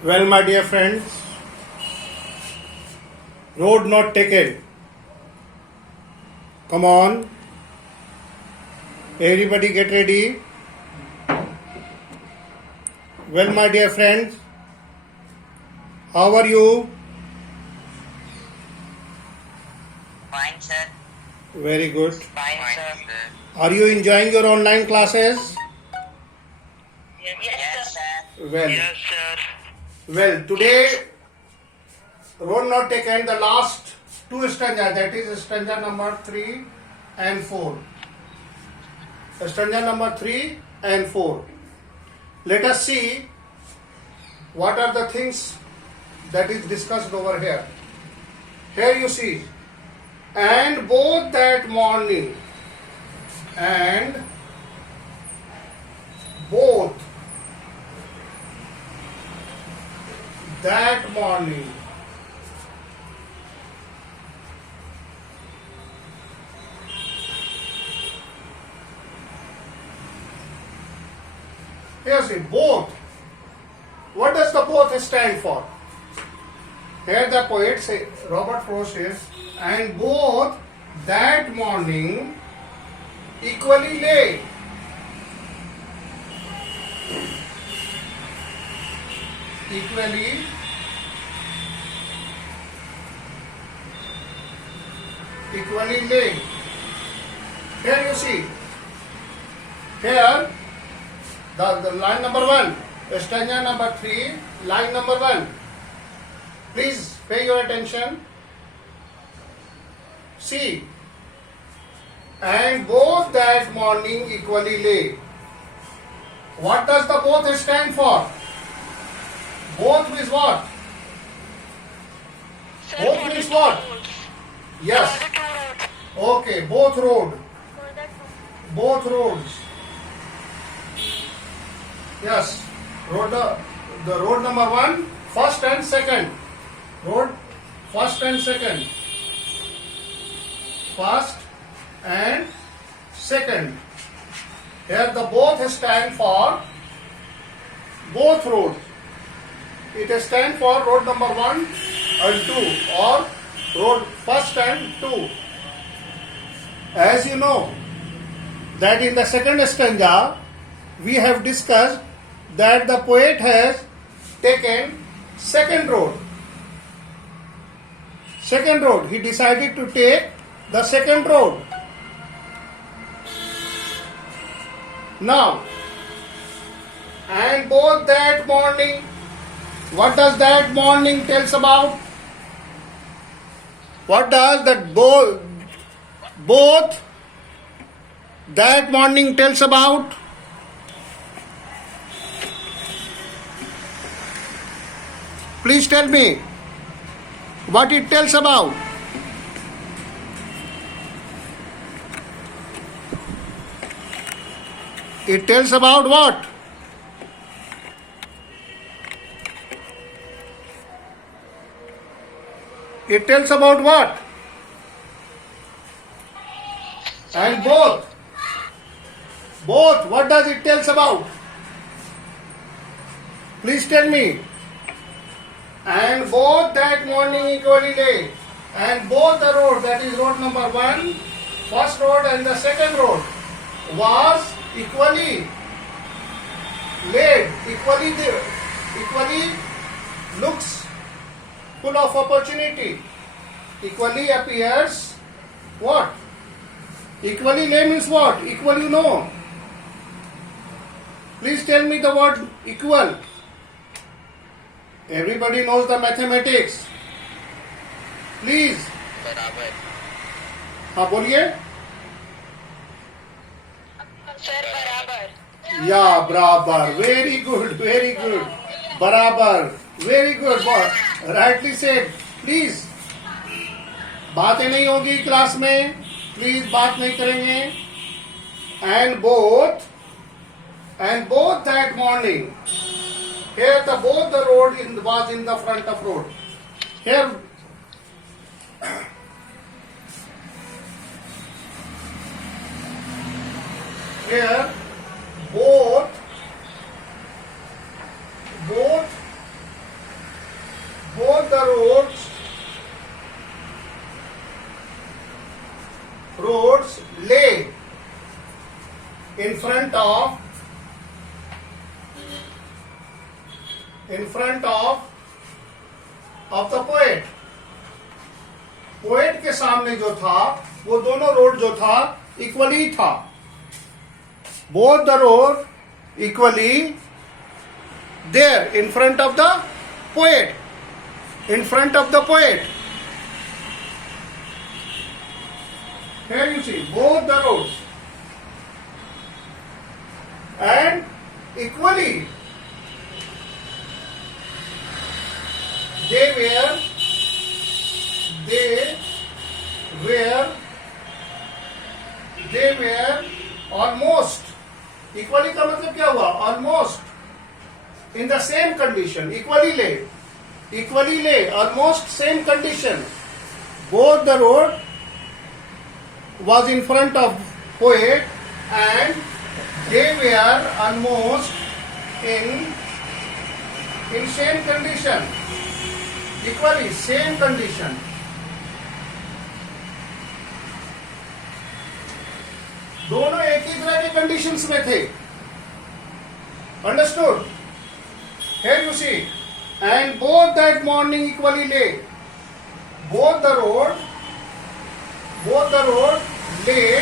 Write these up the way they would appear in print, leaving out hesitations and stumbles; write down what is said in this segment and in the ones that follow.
Well, my dear friends, road not taken. Come on, everybody get ready. Well, my dear friends, how are you? Fine, sir. Very good. Fine, sir. Are you enjoying your online classes? Yes, sir. Well, Yes, sir. well, today road not taken the last two stanza, that is stanza number 3 and 4. Stanza number 3 and 4. Let us see what are the things that is discussed over here. Here you see, and both that morning, and both that morning, here see both. What does the both stand for? Here the poet say, Robert Frost says, and both that morning equally lay. Equally lay. Here you see, here the line number 1, stanza number 3, line number 1. Please pay your attention. See, and both that morning equally lay. What does the both stand for? Both means what? Both means what? Yes. Okay, both road. Both roads. Yes. Road, the road number 1, first and second. Road, first and second. First and second. Here the both stand for both roads. It stands for road number 1 and 2, or road first and 2. As you know, that in the second stanza, we have discussed that the poet has taken second road. Second road. He decided to take the second road. Now, and both that morning, what does that morning tells about? What does that both that morning tells about? Please tell me what it tells about. It tells about what? It tells about what? And both. Both. What does it tells about? Please tell me. And both that morning equally lay. And both the road, that is road number 1, first road and the second road, was equally laid, equally looks full of opportunity. Equally appears what? Equally lay means what? Equal you know. Please tell me the word equal. Everybody knows the mathematics. Please. बराबर. हाँ बोलिए. Sir बराबर. Yeah, barabar. Very good, very good. Barabar. Very good. Rightly said. Please. बातें नहीं होगी class में. Please बात नहीं करेंगे. And both that morning. Here both the road was in the front of road. Here both the roads lay in front of the poet. Poet के सामने जो था वो दोनों रोड जो था इक्वली था. Both the road equally there in front of the poet. Here you see both the roads, and equally they were almost. Equally का मतलब क्या हुआ? Almost in the same condition. Equally lay, almost same condition. Both the road was in front of poet, and they were almost in same condition. Equally same condition. दोनों एक ही तरह के conditions में थे. Understood? Here you see, and both that morning equally lay. Both the road lay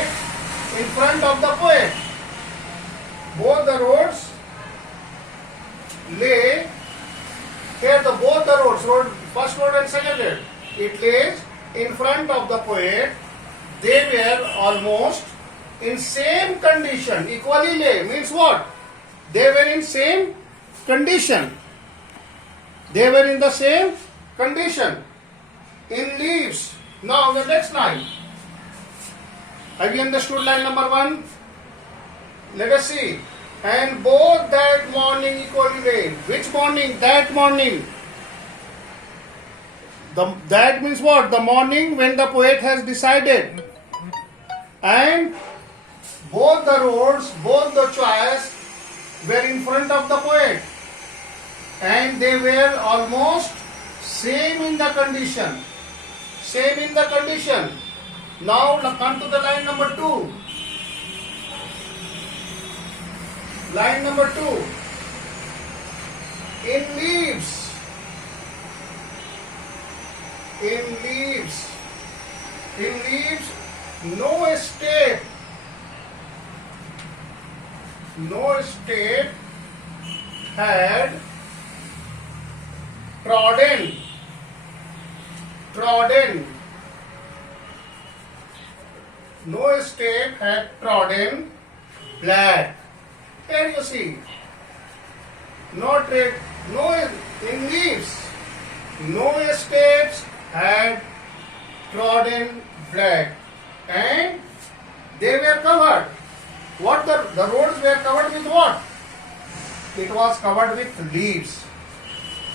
in front of the poet. Both the roads lay here. Both the roads, first road and second road, it lays in front of the poet. They were almost in same condition. Equally lay means what? They were in same condition. They were in the same condition. In leaves. Now the next line. Have you understood line number 1? Let us see. And both that morning equally lay. Which morning? That morning. That means what? The morning when the poet has decided. And both the roads, both the choice were in front of the poet, and they were almost same in the condition. Now come to the line number 2. Line number 2. In leaves, no step had trodden. No step had trodden black. Here you see. In leaves, no steps had trodden black, and they were covered. What the roads were covered with what? It was covered with leaves.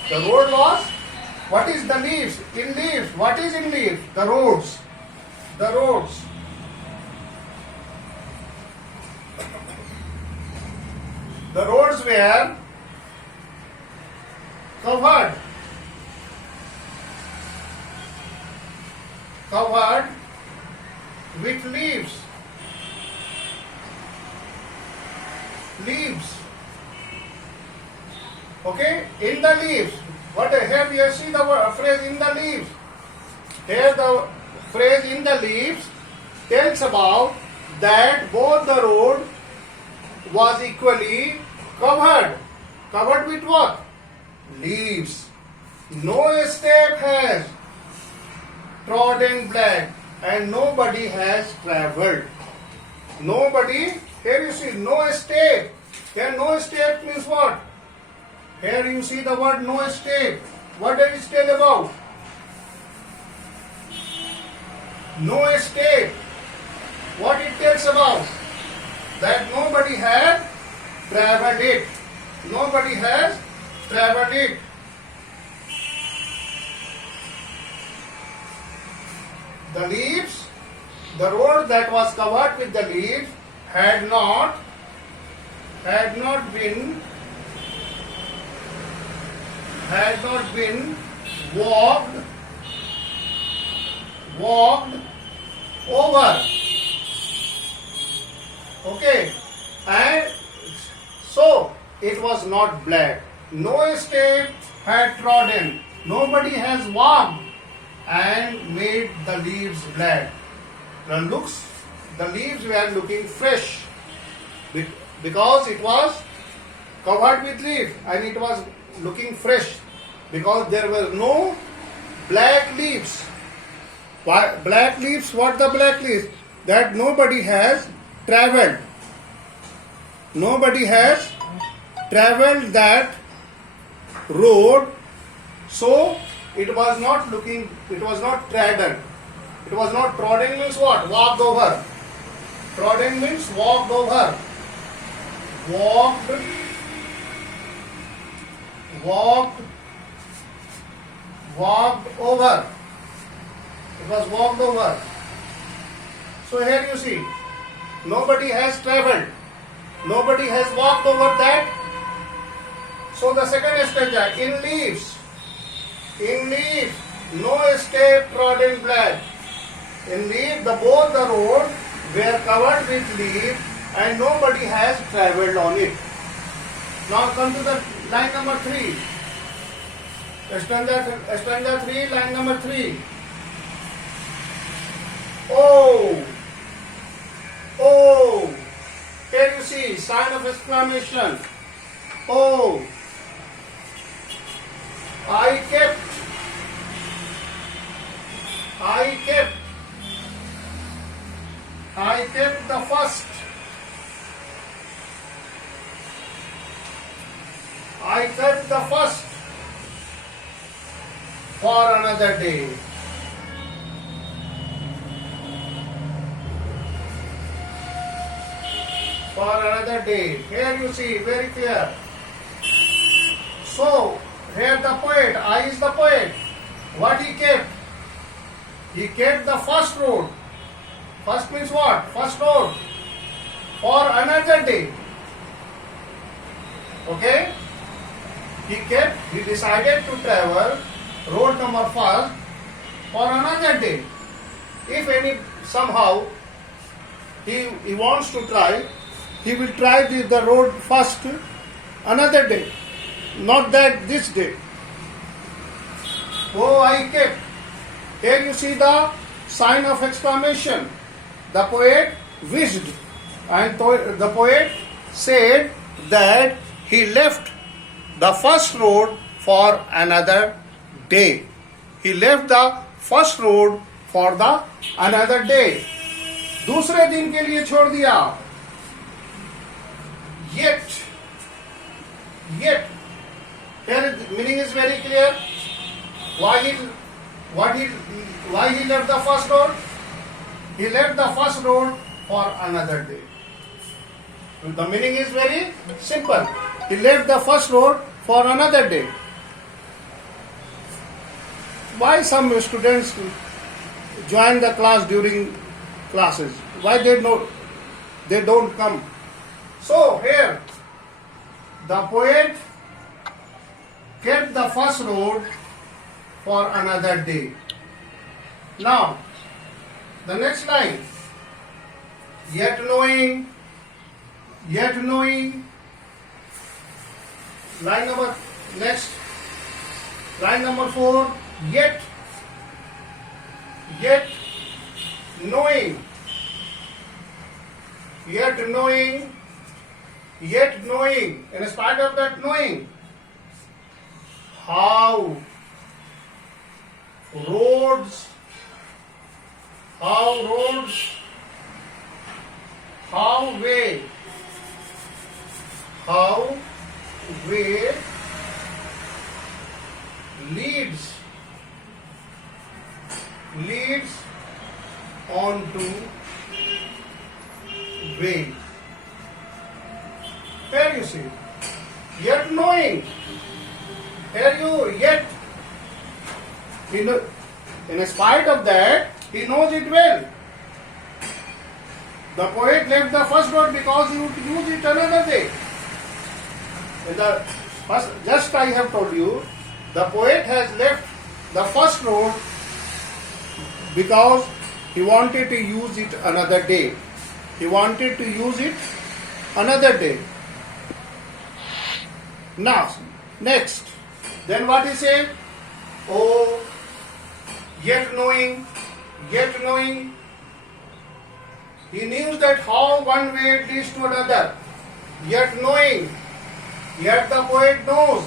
The road was, what is the leaves? In leaves. What is in leaves? The roads. The roads were covered with leaves. Okay, in the leaves. Here you see the phrase in the leaves. Here the phrase in the leaves tells about that both the road was equally covered. Covered with what? Leaves. No step has trodden black, and nobody has travelled. Nobody. Here you see no step. Here no step means what? Here you see the word no step. What does it tell about? No step. What it tells about? That nobody had travelled it. Nobody has travelled it. The leaves, the road that was covered with the leaves had not been walked over. Okay, and so it was not black. No step had trodden. Nobody has walked and made the leaves black. The leaves were looking fresh because it was covered with leaves and it was looking fresh because there were no black leaves. Why black leaves? What the black leaves? That nobody has traveled. Nobody has traveled that road, so it was not looking, it was not trodden. It was not trodden means what? Walked over. Trodden means walked over. Walked over. It was walked over. So here you see, nobody has traveled. Nobody has walked over that. So the second stanza, in leaves, no step trodden black. In leaves, both the road were covered with leaves and nobody has travelled on it. Now come to the line number 3. Stanza 3, line number 3. Oh! Here you see, sign of exclamation. Oh! I kept the first. I kept the first for another day. For another day. Here you see, very clear. So, here the poet, I is the poet. What he kept? He kept the first road. First means what? First road. For another day. Okay? He decided to travel road number 1 for another day. If somehow he wants to try, he will try the road first another day. Not that this day. Oh, I kept. Here you see the sign of exclamation. The poet wished, and the poet said that he left the first road for another day. He left the first road for the another day. दूसरे दिन के लिए छोड़ दिया. Yet. Here the meaning is very clear. Why he left the first road? He left the first road for another day. The meaning is very simple. He left the first road for another day. Why some students join the class during classes? Why they don't come? So here, the poet kept the first road for another day. Now, the next line. Yet knowing. Line number 4. Yet knowing. In spite of that knowing, how roads way leads onto way. Here you see, yet knowing. Yet, in spite of that, he knows it well. The poet left the first road because he would use it another day. Just I have told you, the poet has left the first road because he wanted to use it another day. He wanted to use it another day. Now, next, then what he said? Oh, yet knowing, he knew that how one way leads to another. Yet knowing, yet the poet knows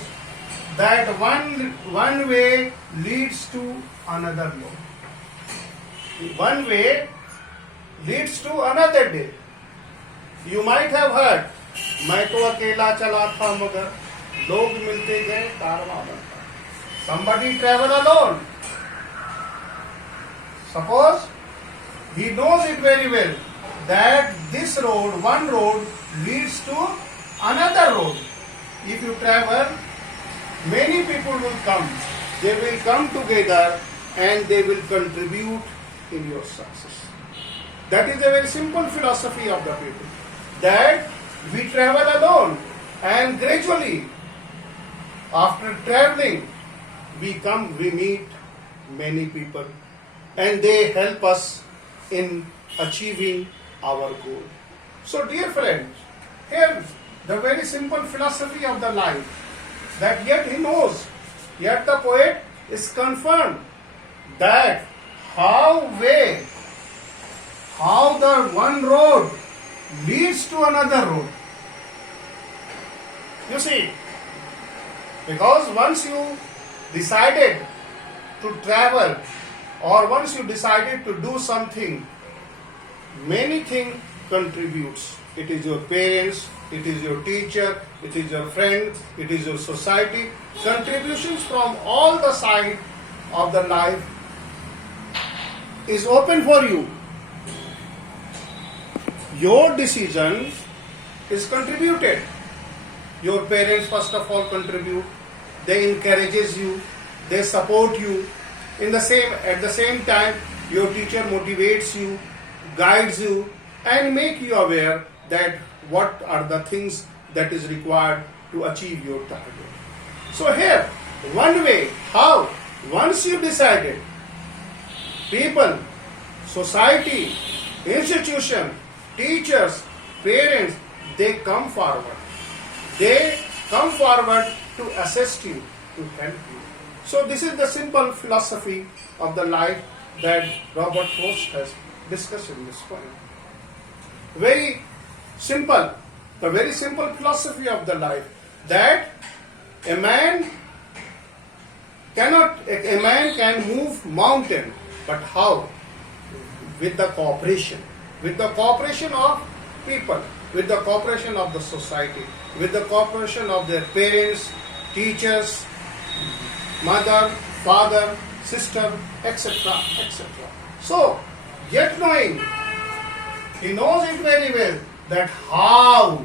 that one way leads to another way. One way leads to another day. You might have heard, मैं तो अकेला चला था मगर लोग मिलते गए कारवां बनता. Somebody travel alone. Suppose he knows it very well that this road, one road leads to another road. If you travel, many people will come. They will come together and they will contribute in your success. That is a very simple philosophy of the people. That we travel alone and gradually after traveling we meet many people and they help us in achieving our goal. So dear friends, here the very simple philosophy of the life, that yet he knows, yet the poet is confirmed that how the one road leads to another road. You see, because once you decided to travel or once you decided to do something, many things contributes. It is your parents, it is your teacher, it is your friend, it is your society. Contributions from all the side of the life is open for you. Your decision is contributed. Your parents first of all contribute. They encourages you. They support you. At the same time, your teacher motivates you, guides you, and make you aware that what are the things that is required to achieve your target. So here, one way, how? Once you decided, people, society, institution, teachers, parents, they come forward. They come forward to assist you, to help you. So this is the simple philosophy of the life that Robert Frost has discussed in this point. Very simple, the very simple philosophy of the life, that a man can move mountain, but how? With the cooperation of people, with the cooperation of the society, with the cooperation of their parents, teachers, mother, father, sister, etc., etc. So, yet knowing, he knows it very well that how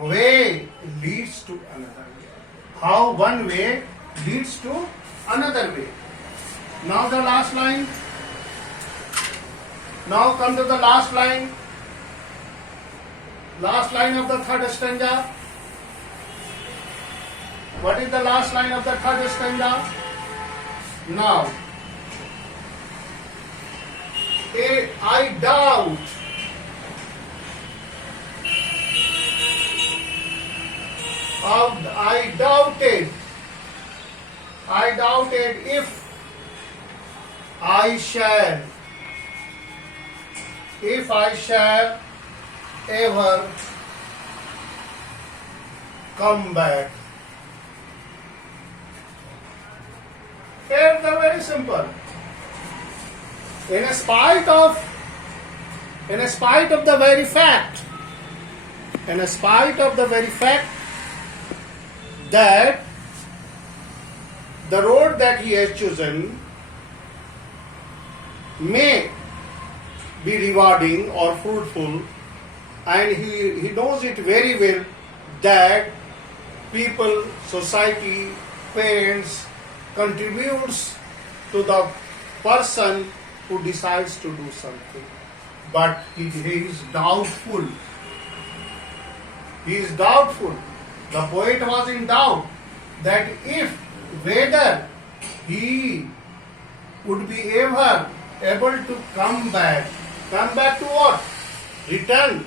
way leads to another way. How one way leads to another way. Now the last line. Now come to the last line. Last line of the third stanza. What is the last line of the third stanza? Now, I doubt if I shall ever come back. Here, the very simple. In spite of the very fact that the road that he has chosen may be rewarding or fruitful, and he knows it very well that people, society, parents contributes to the person who decides to do something. But he is doubtful. He is doubtful. The poet was in doubt that if whether he would be ever able to come back. Come back to what? Return.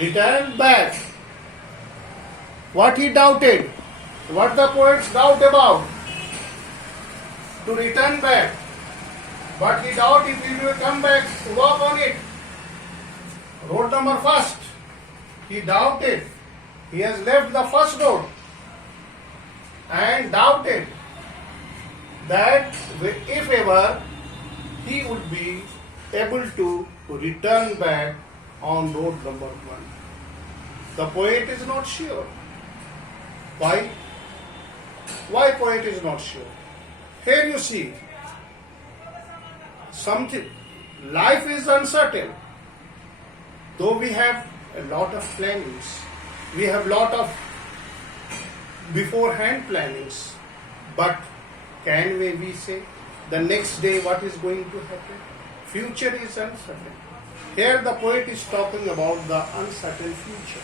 Return back. What he doubted. What the poets doubt about. To return back. But he doubt if he will come back to work on it. Road number first. He doubted. He has left the first road and doubted that if ever he would be able to return back on road number one. The poet is not sure. Why? Why poet is not sure? Here you see something. Life is uncertain. Though we have a lot of plannings, we have lot of beforehand plannings, but can we say the next day what is going to happen? Future is uncertain. Here the poet is talking about the uncertain future.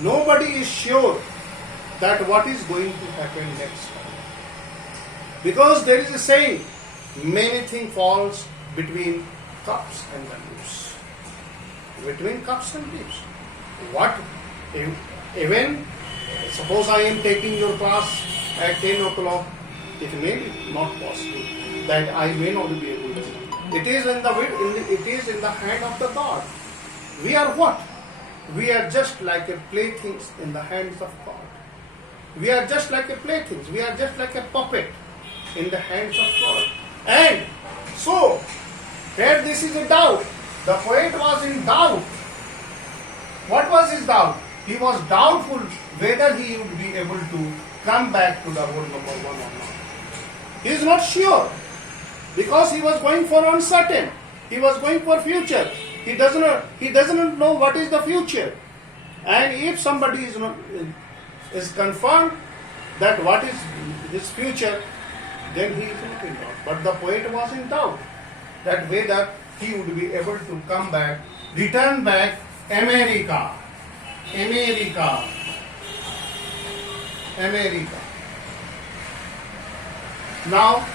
Nobody is sure that what is going to happen next time. Because there is a saying, many things falls between cups and the leaves. Between cups and leaves. What? Even suppose I am taking your class at 10 o'clock, it may be not possible that I may not be able to. It is in the hand of the God. We are what? We are just like a playthings in the hands of God. We are just like a playthings. We are just like a puppet in the hands of God. And so, here this is a doubt. The poet was in doubt. What was his doubt? He was doubtful whether he would be able to come back to the road number one or not. He is not sure because he was going for uncertain. He was going for future. He doesn't know what is the future. And if somebody is confirmed that what is his future, then he is not in doubt. But the poet was in doubt that whether he would be able to come back, return back America. Now,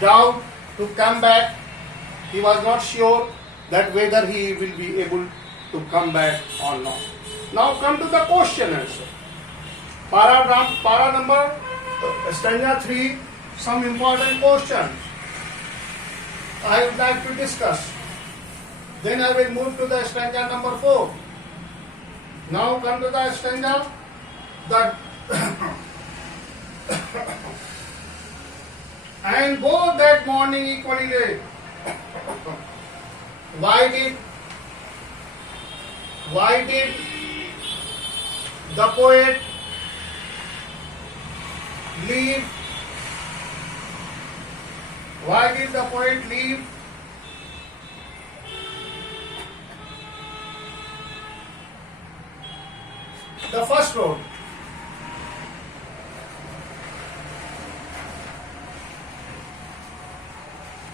doubt to come back. He was not sure that whether he will be able to come back or not. Now come to the question answer. Para number stanza 3, some important questions I would like to discuss. Then I will move to the stanza number 4. Now come to the stanza that and both that morning equally late. Why did the poet leave? Why did the poet leave? The first road.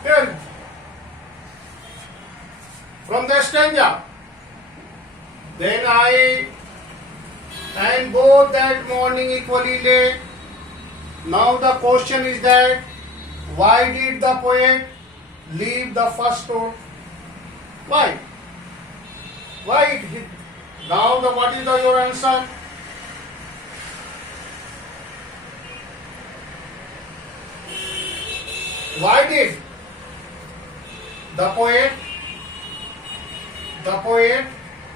Here, from the stanza, then I and both that morning equally late. Now the question is that why did the poet leave the first road? Why? Why? Now what is your answer? Why did the poet,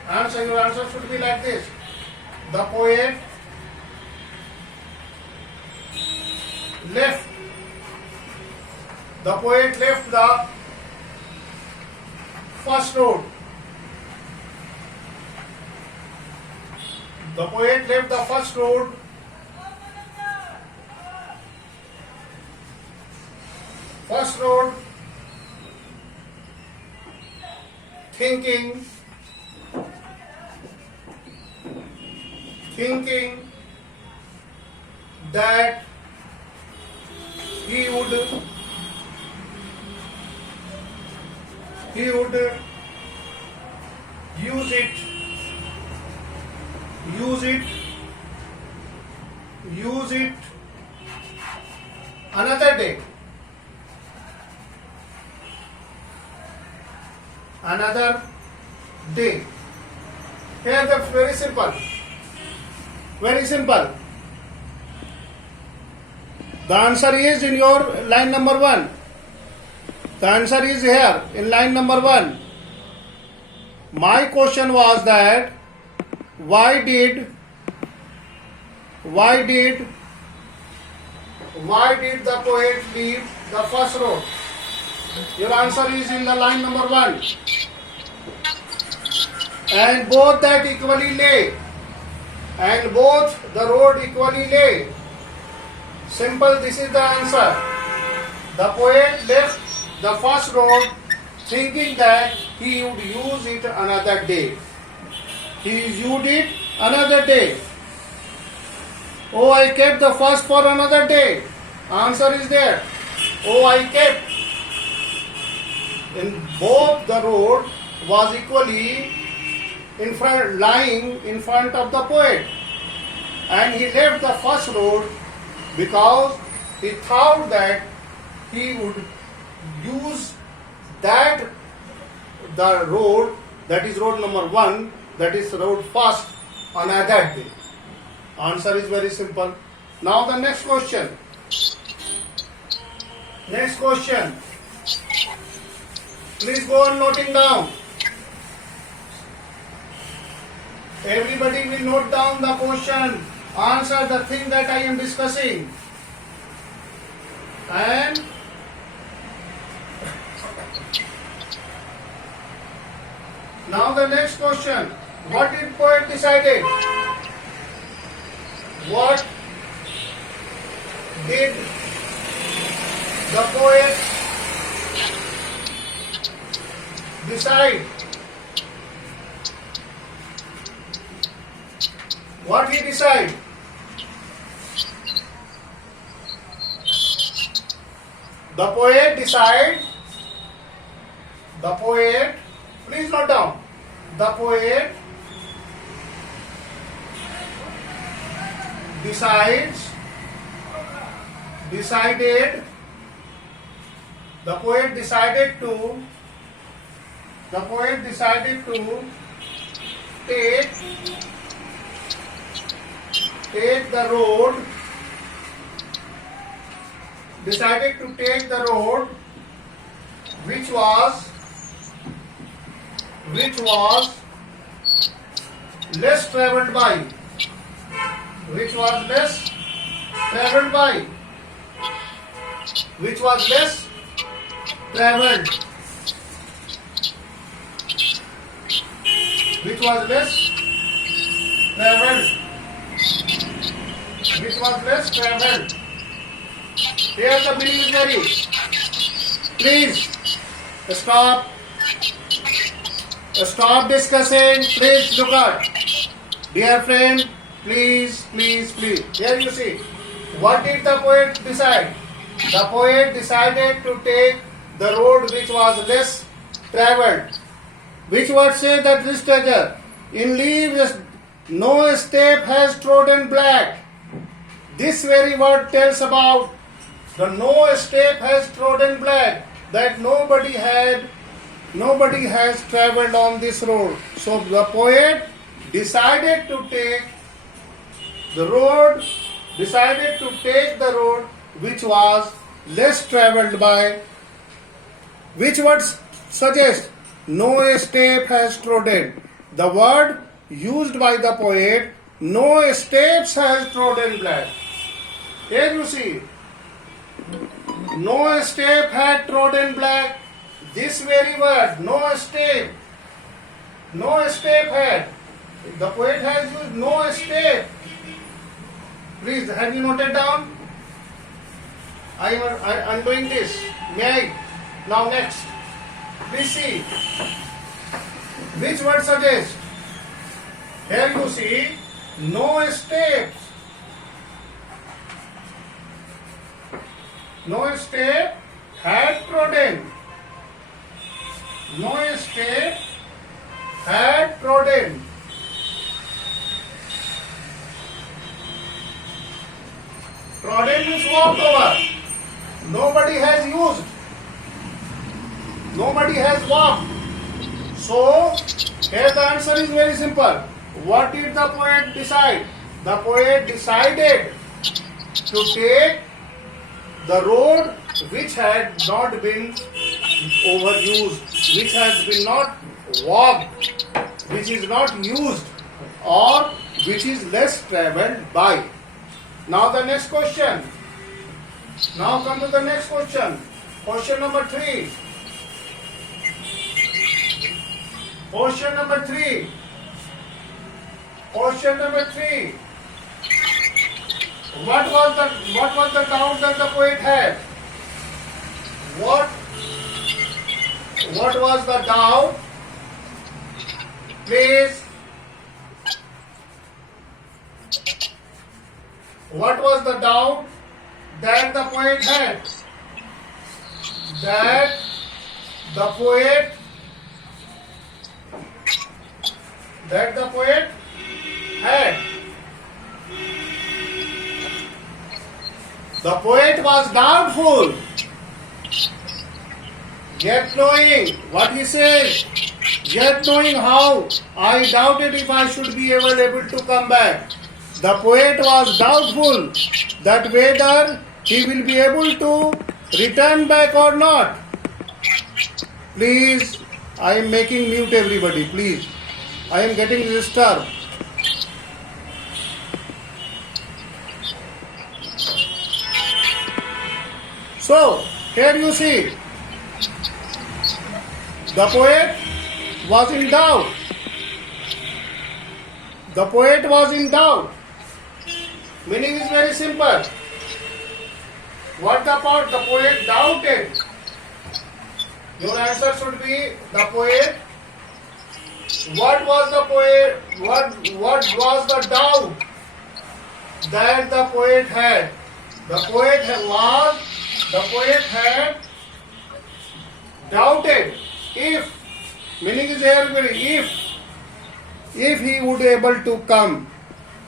answer, your answer should be like this. The poet left the first road. The poet left the first road thinking that he would use it another day. Another day. Here the very simple. Very simple. The answer is in your line number 1. The answer is here in line number 1. My question was that why did the poet leave the first road? Your answer is in the line number 1. And both that equally lay. And both the road equally lay. Simple, this is the answer. The poet left the first road thinking that he would use it another day. He used it another day. Oh, I kept the first for another day. Answer is there. Oh, I kept. In both the road was equally in front, lying in front of the poet. And he left the first road because he thought that he would use that the road, that is road number 1, that is road first, another day. Answer is very simple. Now the next question. Next question. Please go on noting down. Everybody will note down the question, answer the thing that I am discussing. And now the next question. What did poet decided? What did the poet decide? What he decide? The poet decide. The poet, please note down. The poet decided. The poet decided to take the road. Decided to take the road which was less traveled by. Which was less traveled by. Which was less traveled. Which was less traveled. Which was less traveled. Here the meaning is very. Please stop. Stop discussing. Please look at. Dear friend, please. Here you see. What did the poet decide? The poet decided to take the road which was less traveled. Which word say that this treasure? In leaves no step has trodden black. This very word tells about the no step has trodden black, that nobody has traveled on this road. So the poet decided to take the road which was less traveled by. Which words suggest no step has trodden? The word used by the poet, no steps has trodden black. Here you see, no step had trodden black. This very word, no step had. The poet has used no step. Please, have you noted down? I'm doing this. May I? Now next. Please see. Which word suggests? Here you see, no steps. No step had trodden. No step had trodden. Trodden means walked over. Nobody has used. Nobody has walked. So, here the answer is very simple. What did the poet decide? The poet decided to take the road which had not been overused, which has been not walked, which is not used, or which is less traveled by. Now the next question. Now come to the next question. Question number 3. Question number 3. Question number 3. What was the doubt that the poet had? What was the doubt? Please. What was the doubt that the poet had? That the poet had. The poet was doubtful, yet knowing what he says, yet knowing how I doubted if I should be able to come back. The poet was doubtful that whether he will be able to return back or not. Please, I am making mute everybody, please. I am getting disturbed. So, here you see, the poet was in doubt. The poet was in doubt. Meaning is very simple. What the poet doubted? Your answer should be the poet. What was the doubt that the poet had? The poet had doubted if, meaning is here, if he would able to come.